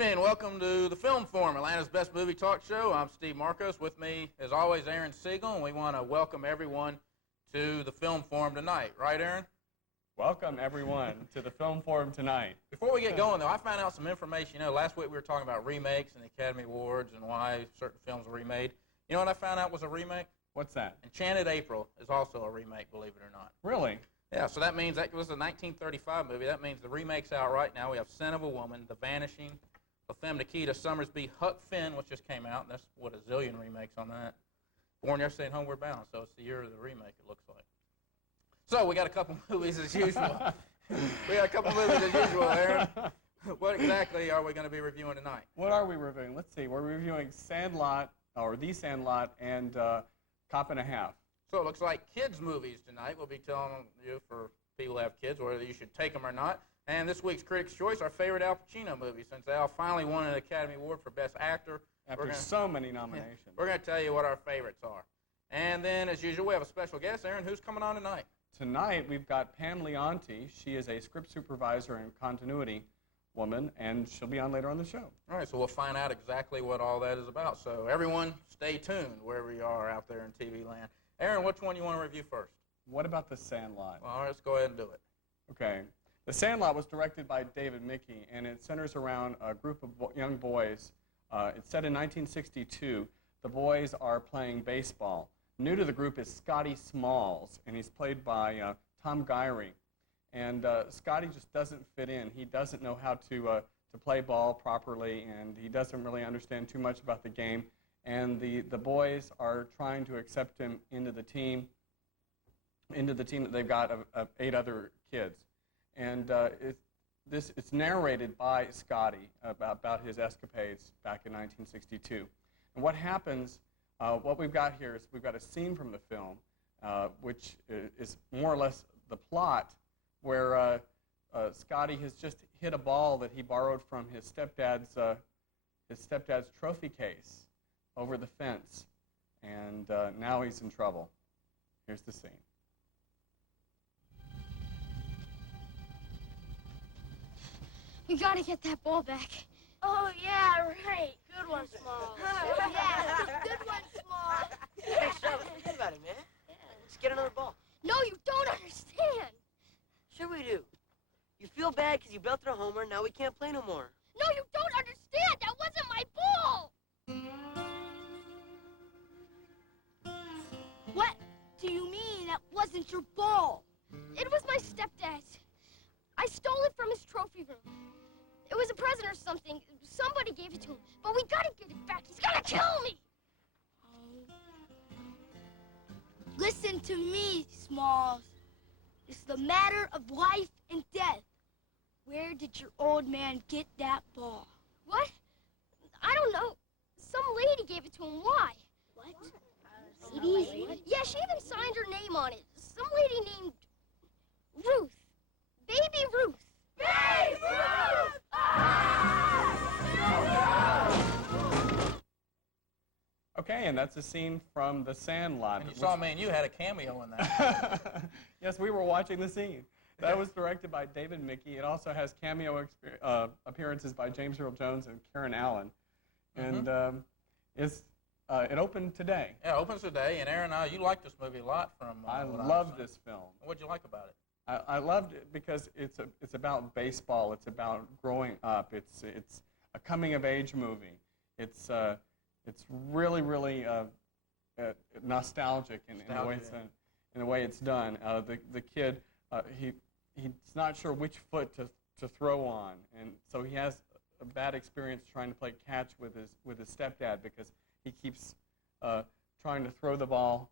evening. Welcome to the Film Forum, Atlanta's best movie talk show. I'm Steve Markos. With me, as always, Aron Siegel, and we want to welcome everyone to the Film Forum tonight. Right, Aron? Welcome, everyone, to the Film Forum tonight. Before we get going, though, I found out some information. You know, last week we were talking about remakes and the Academy Awards and why certain films were remade. You know what I found out was a remake? What's that? Enchanted April is also a remake, believe it or not. Really? Yeah, so that means that was a 1935 movie. That means the remake's out right now. We have Scent of a Woman, The Vanishing, La Femme Nikita, Summersby, Huck Finn, which just came out, and that's, what, a zillion remakes on that. Born Yesterday and Homeward Bound, so it's the year of the remake, it looks like. So we got a couple movies as usual. Aaron. What exactly are we going to be reviewing tonight? What are we reviewing? Let's see. We're reviewing Sandlot, or The Sandlot, and Cop and a Half. So it looks like kids' movies tonight. We'll be telling you, for people who have kids, whether you should take them or not. And this week's Critics' Choice, our favorite Al Pacino movie, since Al finally won an Academy Award for Best Actor. After so many nominations. We're going to tell you what our favorites are. And then, as usual, we have a special guest. Aaron, who's coming on tonight? Tonight, we've got Pam Leonte. She is a script supervisor and continuity woman, and she'll be on later on the show. All right, so we'll find out exactly what all that is about. So everyone, stay tuned wherever you are out there in TV land. Aaron, which one you want to review first? What about The Sandlot? Well, all right, let's go ahead and do it. Okay. The Sandlot was directed by David Mickey, and it centers around a group of young boys. It's set in 1962. The boys are playing baseball. New to the group is Scotty Smalls, and he's played by Tom Gyrie. And Scotty just doesn't fit in. He doesn't know how to play ball properly, and he doesn't really understand too much about the game. And the boys are trying to accept him into the team that they've got of 8 other kids. And it's narrated by Scotty about his escapades back in 1962. And what happens, what we've got here is we've got a scene from the film, which is more or less the plot, where Scotty has just hit a ball that he borrowed from his stepdad's trophy case over the fence, and now he's in trouble. Here's the scene. You gotta get that ball back. Oh, yeah, right. Good one, Small. Oh, yeah. Good one, Small. Hey, Charlotte, forget about it, man. Yeah. Let's get another ball. No, you don't understand. Sure we do. You feel bad because you belted a homer, now we can't play no more. No, you don't understand. That wasn't my ball. What do you mean that wasn't your ball? It was my stepdad's. I stole it from his trophy room. It was a present or something. Somebody gave it to him. But we gotta get it back. He's gonna kill me. Listen to me, Smalls. It's the matter of life and death. Where did your old man get that ball? What? I don't know. Some lady gave it to him. Why? What? Lady? Yeah, she even signed her name on it. Some lady named Ruth. Baby Ruth. Baby Ruth! Okay, and that's a scene from The Sandlot. And you saw me and you had a cameo in that. Yes, we were watching the scene. That was directed by David Mickey. It also has cameo appearances by James Earl Jones and Karen Allen. And it opened today. Yeah, it opens today. And Aaron, you like this movie a lot from I love this film. What'd you like about it? I loved it because it's about baseball. It's about growing up. It's a coming-of-age movie. It's really nostalgic in the way it's done. The kid he's not sure which foot to throw on, and so he has a bad experience trying to play catch with his stepdad because he keeps trying to throw the ball.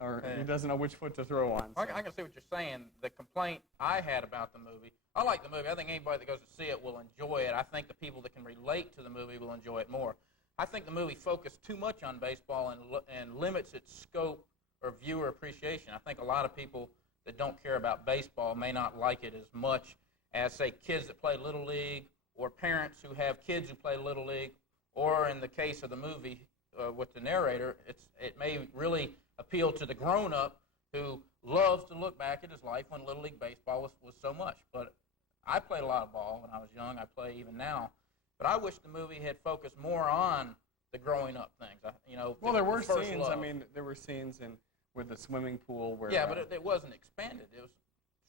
Or he doesn't know which foot to throw on. So. I can see what you're saying. The complaint I had about the movie, I like the movie. I think anybody that goes to see it will enjoy it. I think the people that can relate to the movie will enjoy it more. I think the movie focused too much on baseball and limits its scope or viewer appreciation. I think a lot of people that don't care about baseball may not like it as much as, say, kids that play Little League or parents who have kids who play Little League, or in the case of the movie with the narrator, it may really appeal to the grown-up who loves to look back at his life when Little League Baseball was so much. But I played a lot of ball when I was young. I play even now. But I wish the movie had focused more on the growing up things. Well, there were the first scenes. love. I mean, there were scenes with the swimming pool where. Yeah, but it wasn't expanded. It was,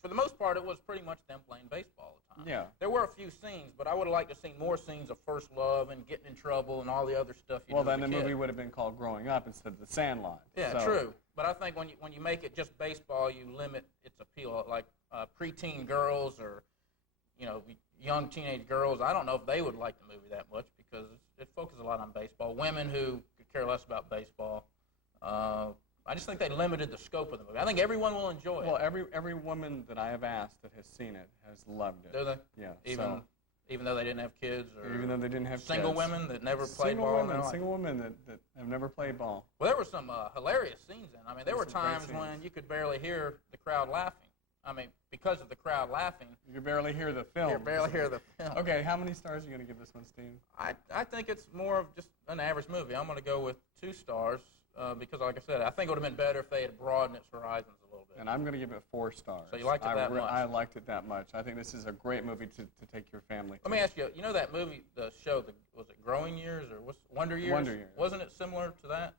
for the most part, it was pretty much them playing baseball all the time. Yeah. There were a few scenes, but I would have liked to have seen more scenes of first love and getting in trouble and all the other stuff you Well, do as then a the kid. movie would have been called Growing Up instead of The Sandlot. Yeah, so. true. But I think when you make it just baseball, you limit its appeal. Like preteen girls or young teenage girls, I don't know if they would like the movie that much because it focuses a lot on baseball. Women who could care less about baseball. I just think they limited the scope of the movie. I think everyone will enjoy it. Well, every woman that I have asked that has seen it has loved it. Do they? Yeah. Even though they didn't have kids, or even though they didn't have single kids. women that never played ball in their life. Single women that have never played ball. Well, there were some hilarious scenes in. I mean, there were Some great times scenes. when you could barely hear the crowd laughing. I mean, because of the crowd laughing, You could barely hear the film. you could barely hear the film. Okay, how many stars are you going to give this one, Steve? I think it's more of just an average movie. I'm going to go with 2 stars because, like I said, I think it would have been better if they had broadened its horizons a little bit. And I'm going to give it 4 stars. So you liked it that much? I liked it that much. I think this is a great movie to take your family to. Let me ask you, you know that movie, the show, was it Growing Years or Wonder Years? Wonder Years. Wasn't it similar to that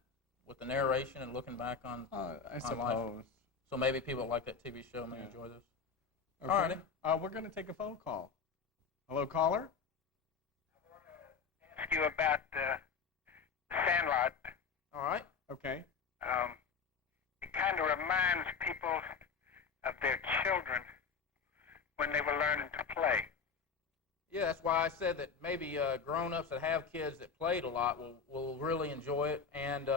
with the narration and looking back on I on suppose. life? So maybe people like that TV show may Yeah. enjoy this. Okay. Alrighty. We're going to take a phone call. Hello, caller? Ask you about the Sandlot. All right. Okay. It kind of reminds people of their children when they were learning to play. Yeah, that's why I said that maybe grown-ups that have kids that played a lot will really enjoy it, and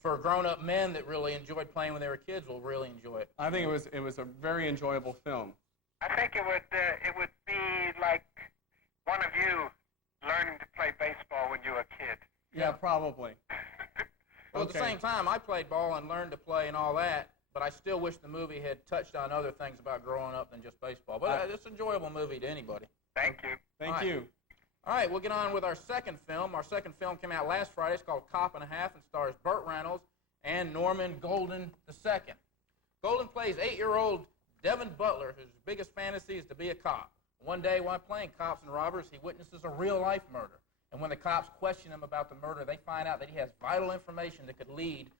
for grown-up men that really enjoyed playing when they were kids will really enjoy it. I think it was a very enjoyable film. I think it would be like one of you learning to play baseball when you were a kid. Yeah, probably. Well, at the Okay. same time, I played ball and learned to play and all that, but I still wish the movie had touched on other things about growing up than just baseball. But it's an enjoyable movie to anybody. Thank you. Thank All right. you. All right, we'll get on with our second film. Our second film came out last Friday. It's called Cop and a Half and stars Burt Reynolds and Norman Golden II. Golden plays 8-year-old Devin Butler, whose biggest fantasy is to be a cop. One day, while playing cops and robbers, he witnesses a real-life murder. And when the cops question him about the murder, they find out that he has vital information that could lead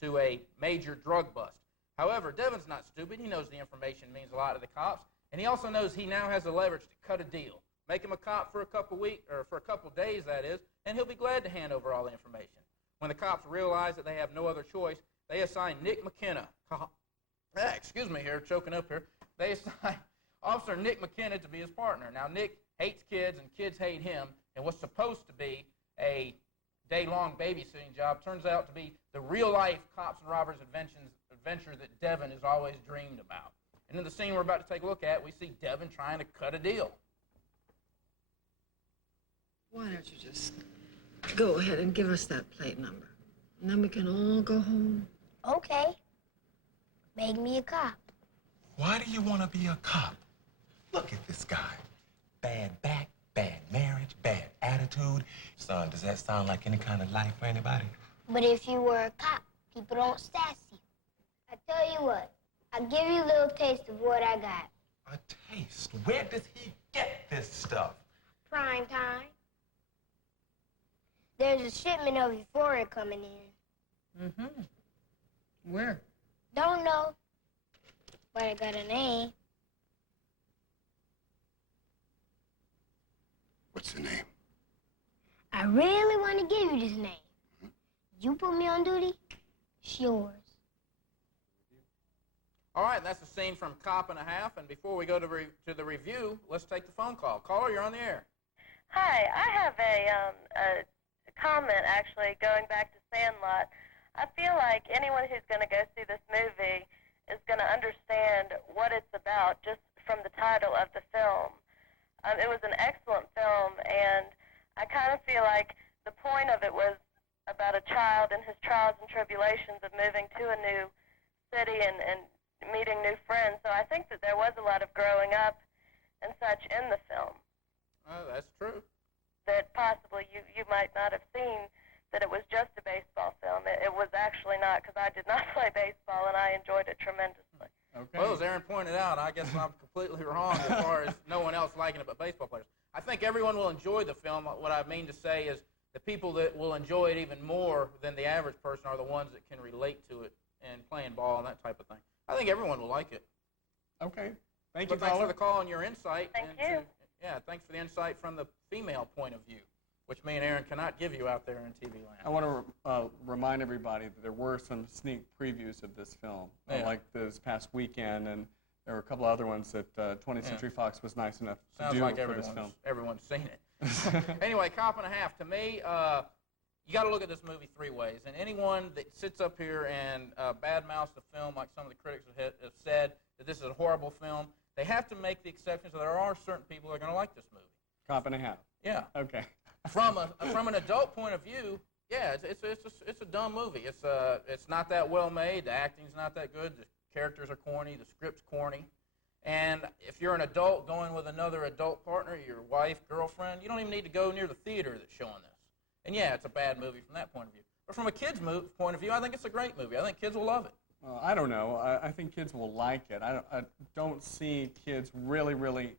to a major drug bust. However, Devin's not stupid. He knows the information means a lot to the cops, and he also knows he now has the leverage to cut a deal. Make him a cop for a couple weeks, or for a couple days, that is, and he'll be glad to hand over all the information. When the cops realize that they have no other choice, they assign Nick McKenna. Excuse me here, choking up here. They assign Officer Nick McKenna to be his partner. Now, Nick hates kids, and kids hate him, and what's supposed to be a day-long babysitting job turns out to be the real-life cops and robbers adventure that Devin has always dreamed about. And in the scene we're about to take a look at, we see Devin trying to cut a deal. Why don't you just go ahead and give us that plate number? And then we can all go home. Okay. Make me a cop. Why do you want to be a cop? Look at this guy. Bad back, bad marriage, bad attitude. Son, does that sound like any kind of life for anybody? But if you were a cop, people don't sass you. I tell you what, I'll give you a little taste of what I got. A taste? Where does he get this stuff? Prime time. There's a shipment of euphoria coming in. Mm-hmm. Where? Don't know, but I got a name. What's the name? I really want to give you this name. You put me on duty, it's yours. All right, that's the scene from Cop and a Half, and before we go to the review, let's take the phone call. Caller, you're on the air. Hi, I have a comment, actually, going back to Sandlot. I feel like anyone who's going to go see this movie is going to understand what it's about just from the title of the film. It was an excellent film, and I kind of feel like the point of it was about a child and his trials and tribulations of moving to a new city and meeting new friends. So I think that there was a lot of growing up and such in the film Oh, that's true. that possibly you might not have seen, that it was just a baseball film. It was actually not, because I did not play baseball, and I enjoyed it tremendously. Okay. Well, as Aaron pointed out, I guess I'm completely wrong as far as no one else liking it but baseball players. I think everyone will enjoy the film. What I mean to say is the people that will enjoy it even more than the average person are the ones that can relate to it and playing ball and that type of thing. I think everyone will like it. Okay. Thank you, But thanks caller. for the call and your insight. Thank into, you. Yeah, thanks for the insight from the female point of view, which me and Aaron cannot give you out there in TV land. I want to remind everybody that there were some sneak previews of this film, Yeah. like this past weekend, and there were a couple other ones that 20th Yeah. Century Fox was nice enough to Sounds do like for this film. everyone's seen it. Anyway, cop and a half. To me, you got to look at this movie three ways. And anyone that sits up here and badmouths the film, like some of the critics have said, that this is a horrible film, they have to make the exception. So there are certain people that are going to like this movie. Cop and a half. Yeah. Okay. From an adult point of view, yeah, it's a dumb movie. It's not that well made. The acting's not that good. The characters are corny. The script's corny. And if you're an adult going with another adult partner, your wife, girlfriend, you don't even need to go near the theater that's showing this. And yeah, it's a bad movie from that point of view. But from a kid's point of view, I think it's a great movie. I think kids will love it. Well, I don't know. I think kids will like it. I don't see kids really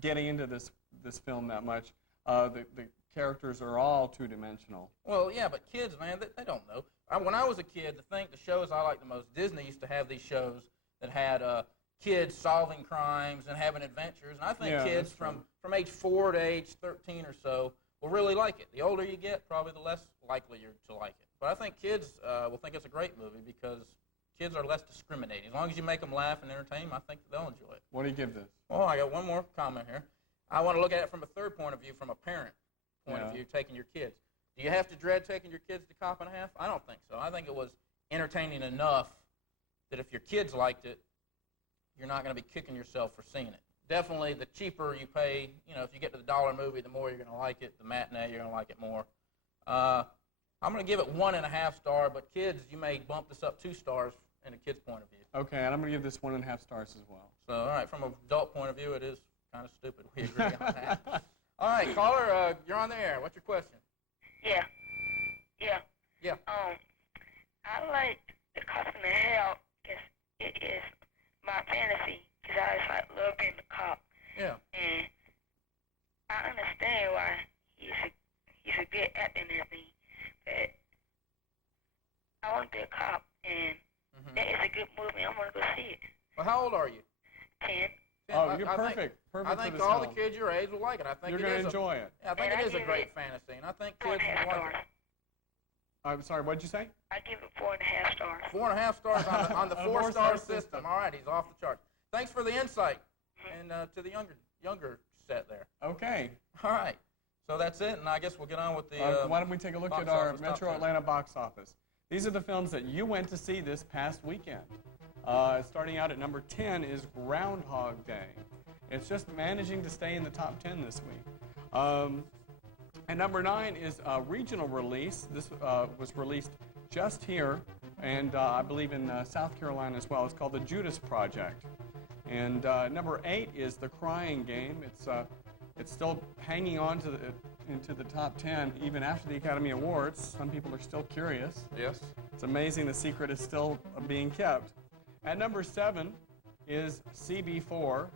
getting into this film that much. The characters are all two-dimensional. Well, yeah, but kids, man, they don't know. When I was a kid, the shows I liked the most, Disney used to have these shows that had kids solving crimes and having adventures. And I think kids from age 4 to age 13 or so will really like it. The older you get, probably the less likely you're to like it. But I think kids will think it's a great movie because kids are less discriminating. As long as you make them laugh and entertain them, I think they'll enjoy it. What do you give this? Well, I got one more comment here. I want to look at it from a third point of view, from a parent point of view, taking your kids. Do you have to dread taking your kids to Cop and a Half? I don't think so. I think it was entertaining enough that if your kids liked it, you're not going to be kicking yourself for seeing it. Definitely, the cheaper you pay, if you get to the dollar movie, the more you're going to like it. The matinee, you're going to like it more. I'm going to give it 1.5 stars, but kids, you may bump this up 2 stars in a kid's point of view. Okay, and I'm going to give this 1.5 stars as well. So, all right, from an adult point of view, it is kind of stupid. We agree on that. All right, caller, you're on the air. What's your question? Yeah. I like the Cop and a Half because it is my fantasy because I just love being the cop. Yeah. And I understand why he's a good actor and everything, but I want to be a cop, and that is a good movie. I want to go see it. Well, how old are you? 10. Oh, you're perfect. Perfect I think for this all film. the kids your age will like it. I think You're going to enjoy it. Yeah, I think And it I is a give great it fantasy, and I think 4.5 kids will like stars. it. I'm sorry, what did you say? I give it 4.5 stars. 4.5 stars on the A 4-star four-star system. system. All right, he's off the charts. Thanks for the insight, and to the younger set there. Okay. All right, so that's it, and I guess we'll get on with the. Why don't we take a look box at our office top Metro 10. Atlanta box office. These are the films that you went to see this past weekend. Starting out at number 10 is Groundhog Day. It's just managing to stay in the top 10 this week. And number 9 is a regional release. This was released just here, and I believe in South Carolina as well. It's called The Judas Project. And number 8 is The Crying Game. It's still hanging on to into the top 10 even after the Academy Awards. Some people are still curious. Yes. It's amazing the secret is still being kept. At number 7 is CB4,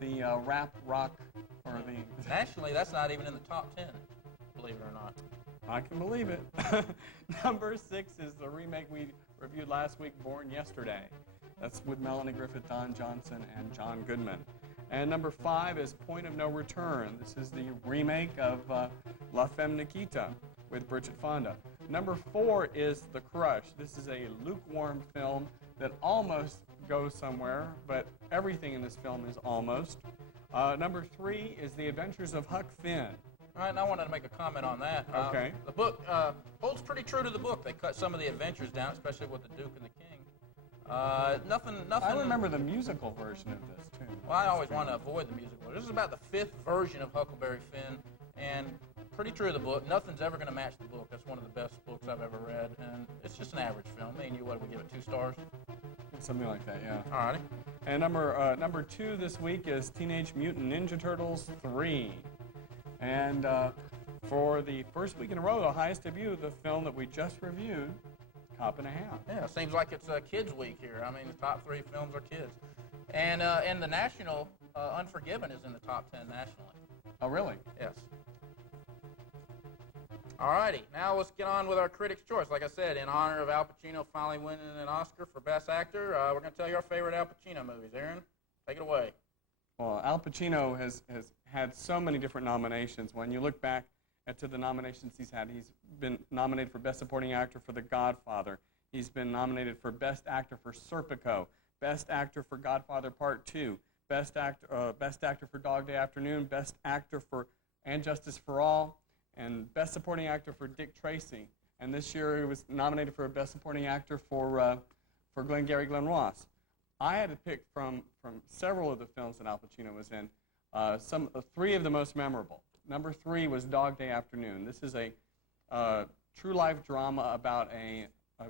the rap rock, or the... Nationally, that's not even in the top 10, believe it or not. I can believe it. Number 6 is the remake we reviewed last week, Born Yesterday. That's with Melanie Griffith, Don Johnson, and John Goodman. And number 5 is Point of No Return. This is the remake of La Femme Nikita with Bridget Fonda. Number 4 is The Crush. This is a lukewarm film that almost goes somewhere, but everything in this film is almost. Number 3 is The Adventures of Huck Finn. All right, and I wanted to make a comment on that. Okay. The book holds pretty true to the book. They cut some of the adventures down, especially with the Duke and the King. Nothing. I remember the musical version of this, too. Well, I always want to avoid the musical. This is about the 5th version of Huckleberry Finn, and pretty true to the book. Nothing's ever going to match the book. That's one of the best books I've ever read, and it's just an average film. Me and you, what do we give it, 2 stars? Something like that, yeah. All righty. And number 2 this week is Teenage Mutant Ninja Turtles 3. And for the first week in a row, the highest debut, the film that we just reviewed, cop and a half. Yeah, it seems like it's Kids Week here. I mean, the top 3 films are kids. And in the national, Unforgiven is in the top 10 nationally. Oh, really? Yes. All righty, now let's get on with our Critics' Choice. Like I said, in honor of Al Pacino finally winning an Oscar for Best Actor, we're going to tell you our favorite Al Pacino movies. Aaron, take it away. Well, Al Pacino has had so many different nominations. When you look back to the nominations he's been nominated for Best Supporting Actor for The Godfather. He's been nominated for Best Actor for Serpico, Best Actor for Godfather Part 2, Best Actor for Dog Day Afternoon, Best Actor for And Justice for All, and Best Supporting Actor for Dick Tracy. And this year he was nominated for Best Supporting Actor for Glengarry Glen Ross. I had to pick from several of the films that Al Pacino was in, 3 of the most memorable. Number 3 was Dog Day Afternoon. This is a true life drama about a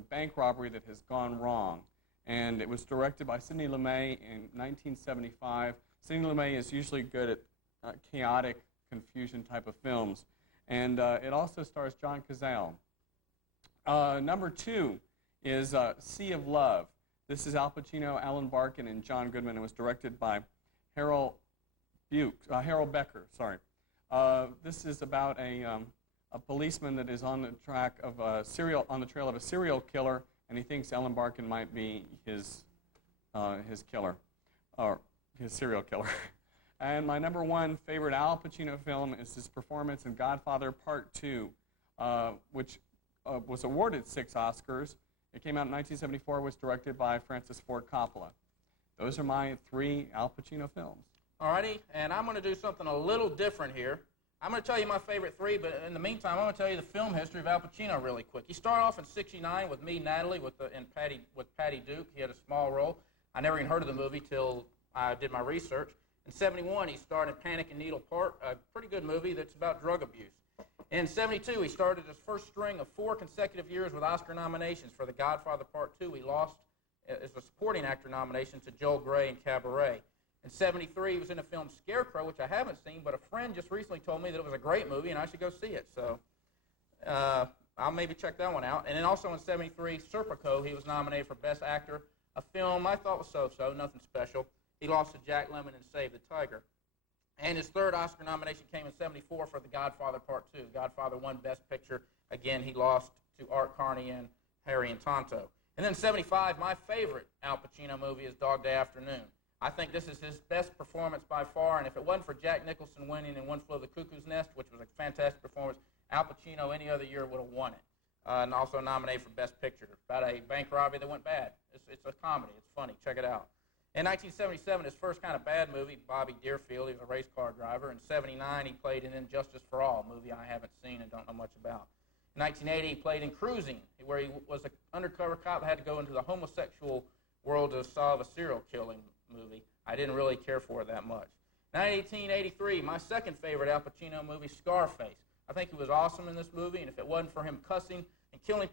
bank robbery that has gone wrong. And it was directed by Sidney Lumet in 1975. Sidney Lumet is usually good at chaotic confusion type of films. And it also stars John Cazale. Number 2 is Sea of Love. This is Al Pacino, Alan Barkin, and John Goodman. It was directed by Harold Becker. Sorry. This is about a policeman that is on the trail of a serial killer, and he thinks Alan Barkin might be his killer, or his serial killer. And my number 1 favorite Al Pacino film is his performance in Godfather Part 2, which was awarded 6 Oscars. It came out in 1974, was directed by Francis Ford Coppola. Those are my 3 Al Pacino films. All righty, and I'm going to do something a little different here. I'm going to tell you my favorite 3, but in the meantime, I'm going to tell you the film history of Al Pacino really quick. He started off in '69 with Me, Natalie, with Patty Duke. He had a small role. I never even heard of the movie till I did my research. In '71, he starred in Panic in Needle Park, a pretty good movie that's about drug abuse. In '72, he started his first string of 4 consecutive years with Oscar nominations for The Godfather Part 2. He lost as a supporting actor nomination to Joel Grey in Cabaret. In '73, he was in the film Scarecrow, which I haven't seen, but a friend just recently told me that it was a great movie and I should go see it. So I'll maybe check that one out. And then also in '73, Serpico, he was nominated for Best Actor, a film I thought was so-so, nothing special. He lost to Jack Lemmon in Save the Tiger. And his 3rd Oscar nomination came in '74 for The Godfather Part 2. Godfather won Best Picture. Again, he lost to Art Carney and Harry and Tonto. And then '75, my favorite Al Pacino movie is Dog Day Afternoon. I think this is his best performance by far, and if it wasn't for Jack Nicholson winning in One Flew Over the Cuckoo's Nest, which was a fantastic performance, Al Pacino any other year would have won it. And also nominated for Best Picture. About a bank robbery that went bad. It's a comedy. It's funny. Check it out. In 1977, his first kind of bad movie, Bobby Deerfield. He was a race car driver. In '79, he played in Injustice for All, a movie I haven't seen and don't know much about. In 1980, he played in Cruising, where he was an undercover cop that had to go into the homosexual world to solve a serial killing movie. I didn't really care for it that much. 1983, my second favorite Al Pacino movie, Scarface. I think he was awesome in this movie, and if it wasn't for him cussing and killing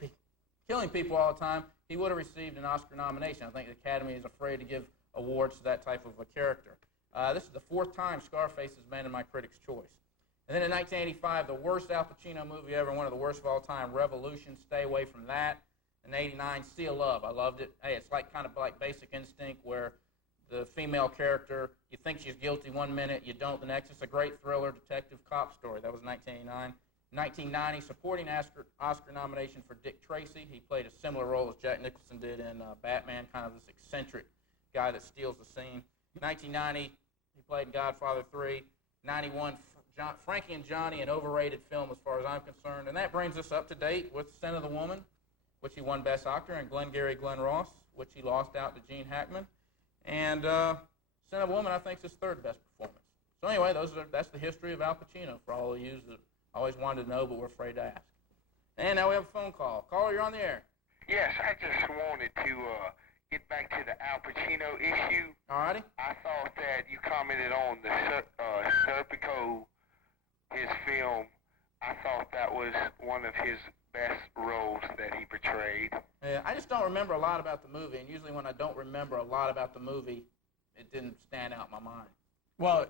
people all the time, he would have received an Oscar nomination. I think the Academy is afraid to give awards to that type of a character. This is the 4th time Scarface has been in my Critics' Choice. And then in 1985, the worst Al Pacino movie ever, one of the worst of all time, Revolution. Stay away from that. In '89, Sea of Love. I loved it. Hey, it's kind of like Basic Instinct, where the female character, you think she's guilty one minute, you don't the next. It's a great thriller detective cop story. That was 1989. 1990, supporting Oscar nomination for Dick Tracy. He played a similar role as Jack Nicholson did in Batman, kind of this eccentric guy that steals the scene. 1990, he played in Godfather 3. 91, Frankie and Johnny, an overrated film as far as I'm concerned. And that brings us up to date with Scent of the Woman, which he won Best Actor, and Glengarry Glen Ross, which he lost out to Gene Hackman. And Scent of a Woman, I think, is his 3rd best performance. So anyway, that's the history of Al Pacino for all of you that always wanted to know but were afraid to ask. And now we have a phone call. Caller, you're on the air. Yes, I just wanted to get back to the Al Pacino issue. All righty. I thought that you commented on the Serpico, his film. I thought that was one of his best roles that he portrayed. Yeah, I just don't remember a lot about the movie, and usually when I don't remember a lot about the movie, it didn't stand out in my mind. Well,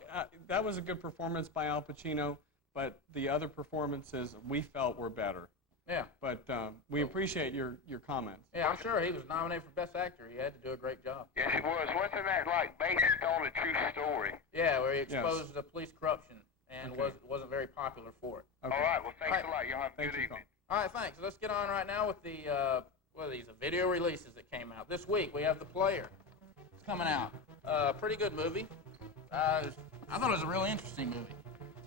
that was a good performance by Al Pacino, but the other performances we felt were better. Yeah. But we appreciate your comments. Yeah, I'm sure he was nominated for Best Actor. He had to do a great job. Yes, it was. Wasn't that like based on a true story? Yeah, where he exposed the police corruption and Okay. wasn't very popular for it. Okay. All right. Well, thanks All a lot. Y'all have a Thank good you, evening. All right, thanks. Let's get on right now with the what are these? The video releases that came out this week. We have The Player. It's coming out. Pretty good movie. I thought it was a really interesting movie.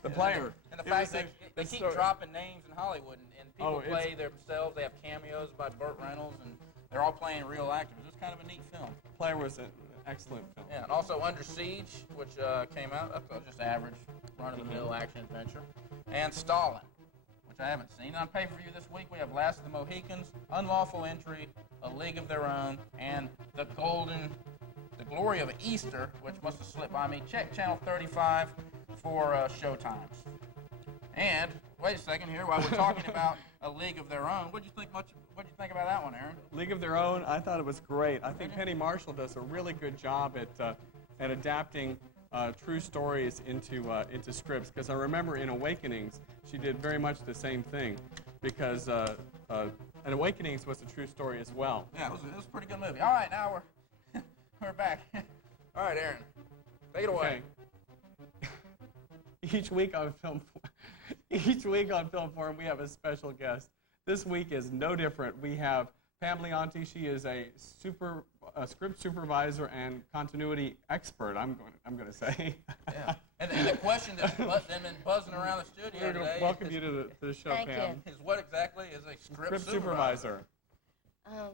The Player. And the Give fact us that they the keep story. dropping names in Hollywood, and people Oh, play themselves. They have cameos by Burt Reynolds, and they're all playing real actors. It's kind of a neat film. Player was an excellent film. Yeah, and also Under Siege, which came out. That's just average, run-of-the-mill action adventure. And Stalin, which I haven't seen. On pay-per-view this week, we have Last of the Mohicans, Unlawful Entry, A League of Their Own, and The Glory of Easter, which must have slipped by me. Check Channel 35 for showtimes. And wait a second here, while we're talking about A League of Their Own, what'd you think about that one, Aaron? League of Their Own, I thought it was great. I think Penny Marshall does a really good job at adapting true stories into scripts. Because I remember in Awakenings, she did very much the same thing. Because and Awakenings was a true story as well. Yeah, it was a pretty good movie. All right, now we're back. All right, Aaron, take it away. Okay. Each week on Film Forum, we have a special guest. This week is no different. We have Pam Leonte. She is a script supervisor and continuity expert. I'm going to say. Yeah. And the question that's been buzzing around the studio We're going today to welcome you to the show, Thank Pam. you. is what exactly is a script Supervisor. God.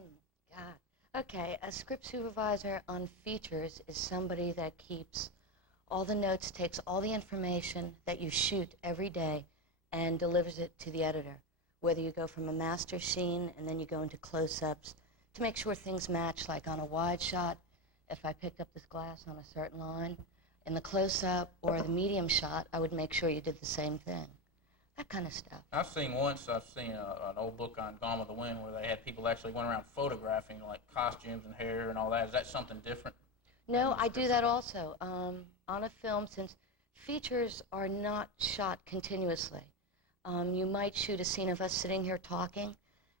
Okay, a script supervisor on features is somebody that keeps all the notes, takes all the information that you shoot every day and delivers it to the editor. Whether you go from a master scene and then you go into close-ups to make sure things match, like on a wide shot, if I picked up this glass on a certain line, in the close-up or the medium shot, I would make sure you did the same thing. That kind of stuff. I've seen an old book on Gone with the Wind where they had people actually went around photographing like costumes and hair and all that. Is that something different? No, I do that also. On a film, since features are not shot continuously, you might shoot a scene of us sitting here talking,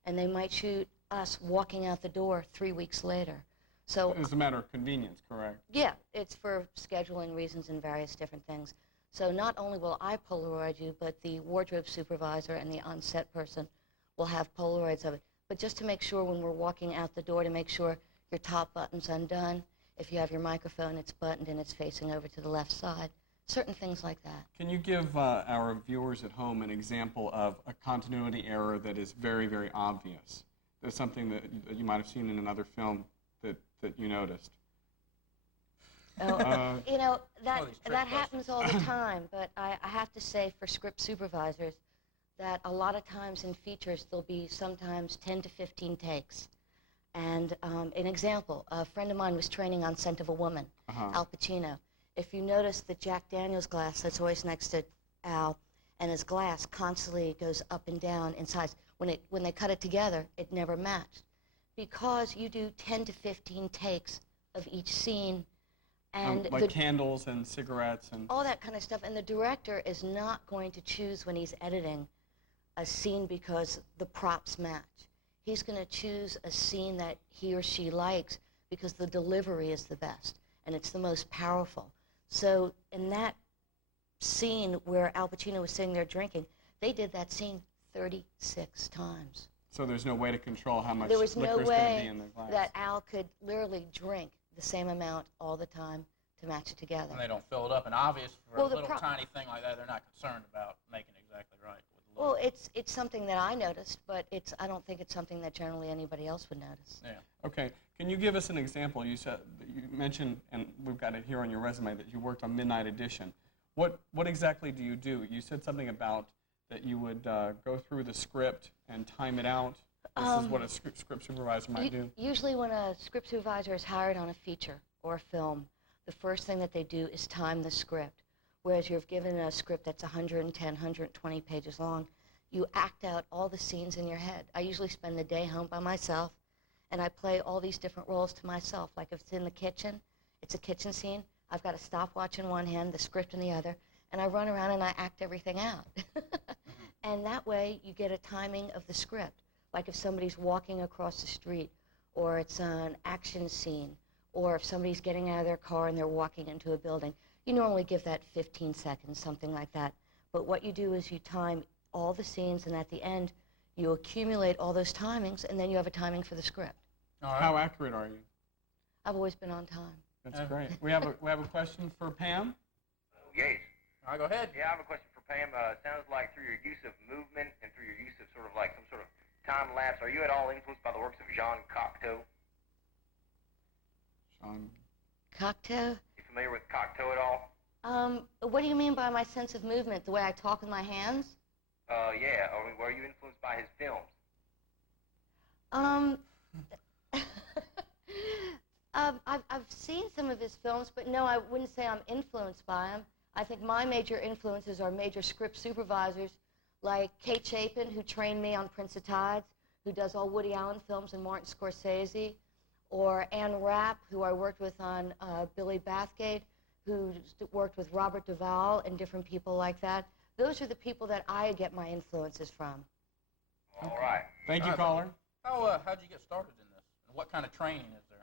and they might shoot us walking out the door 3 weeks later. So It's a matter of convenience, correct? yeah, it's for scheduling reasons and various different things. So not only will I Polaroid you, but the wardrobe supervisor and the on-set person will have Polaroids of it. But just to make sure when we're walking out the door, to make sure your top button's undone. If you have your microphone, it's buttoned and it's facing over to the left side. Certain things like that. Can you give our viewers at home an example of a continuity error that is very, very obvious? There's something that you might have seen in another film that you noticed. Oh, you know, that these trick happens all the time, but I have to say for script supervisors that a lot of times in features there'll be sometimes 10 to 15 takes. And an example, a friend of mine was training on Scent of a Woman, Al Pacino. If you notice the Jack Daniels glass that's always next to Al, and his glass constantly goes up and down in size, when they cut it together, it never matched. Because you do 10 to 15 takes of each scene, and like candles and cigarettes and all that kind of stuff, and the director is not going to choose when he's editing a scene because the props match. He's going to choose a scene that he or she likes because the delivery is the best and it's the most powerful. So in that scene where Al Pacino was sitting there drinking, they did that scene 36 times. so there's no way to control how much There was no liquor is going to be way in the glass. that Al could literally drink the same amount all the time to match it together. And they don't fill it up. And obvious for Well, a the little tiny thing like that, they're not concerned about making it exactly right. With the Well, look. it's something that I noticed, but I don't think it's something that generally anybody else would notice. Yeah. Okay, can you give us an example? You mentioned, and we've got it here on your resume, that you worked on Midnight Edition. What exactly do you do? You said something about that you would go through the script and time it out. This is what a script supervisor might do. Usually when a script supervisor is hired on a feature or a film, the first thing that they do is time the script. Whereas you're given a script that's 110, 120 pages long, you act out all the scenes in your head. I usually spend the day home by myself, and I play all these different roles to myself. Like if it's in the kitchen, it's a kitchen scene, I've got a stopwatch in one hand, the script in the other, and I run around and I act everything out. And that way you get a timing of the script. Like if somebody's walking across the street, or it's an action scene, or if somebody's getting out of their car and they're walking into a building, you normally give that 15 seconds, something like that. But what you do is you time all the scenes, and at the end, you accumulate all those timings, and then you have a timing for the script. All right. How accurate are you? I've always been on time. That's great. We have a question for Pam. Yes. All right, go ahead. Yeah, I have a question for Pam. Sounds like through your use of movement and through your use of sort of like some sort of time lapse, are you at all influenced by the works of Jean Cocteau? Sean. Cocteau? You familiar with Cocteau at all? What do you mean by my sense of movement? The way I talk with my hands? Yeah. I mean, were you influenced by his films? I've seen some of his films, but no, I wouldn't say I'm influenced by him. I think my major influences are major script supervisors like Kate Chapin, who trained me on Prince of Tides, who does all Woody Allen films and Martin Scorsese, or Ann Rapp, who I worked with on Billy Bathgate, who worked with Robert Duvall and different people like that. Those are the people that I get my influences from. All right. Thank you, caller. How'd you get started in this? And what kind of training is there?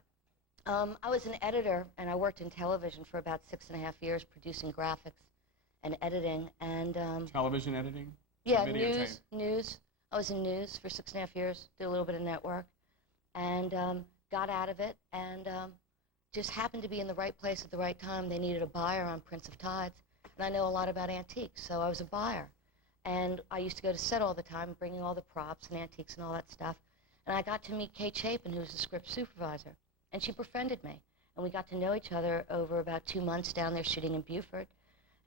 I was an editor, and I worked in television for about 6.5 years, producing graphics and editing. And Television editing? yeah, Videotape. news. I was in news for 6.5 years, did a little bit of network, and got out of it, and just happened to be in the right place at the right time. They needed a buyer on Prince of Tides, and I know a lot about antiques, so I was a buyer. And I used to go to set all the time, bringing all the props and antiques and all that stuff. And I got to meet Kate Chapin, who was the script supervisor, and she befriended me. And we got to know each other over about 2 months down there shooting in Beaufort.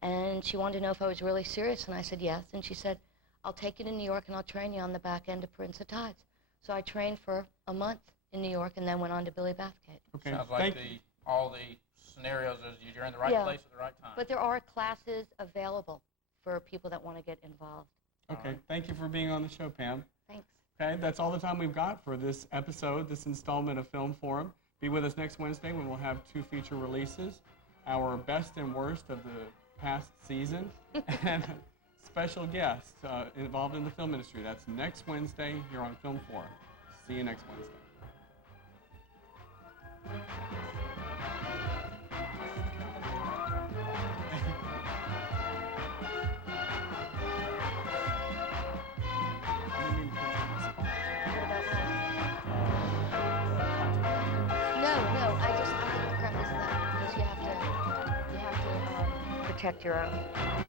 And she wanted to know if I was really serious, and I said yes. And she said, I'll take you to New York and I'll train you on the back end of Prince of Tides. So I trained for a month in New York and then went on to Billy Bathgate. Okay. Sounds like all the scenarios is you're in the right place at the right time. But there are classes available for people that want to get involved. Okay. Thank you for being on the show, Pam. Thanks. Okay, that's all the time we've got for this episode, this installment of Film Forum. Be with us next Wednesday when we'll have 2 feature releases, our best and worst of the past season, and special guests involved in the film industry. That's next Wednesday here on Film Forum. See you next Wednesday. No, I think the premise that because you have to protect your own.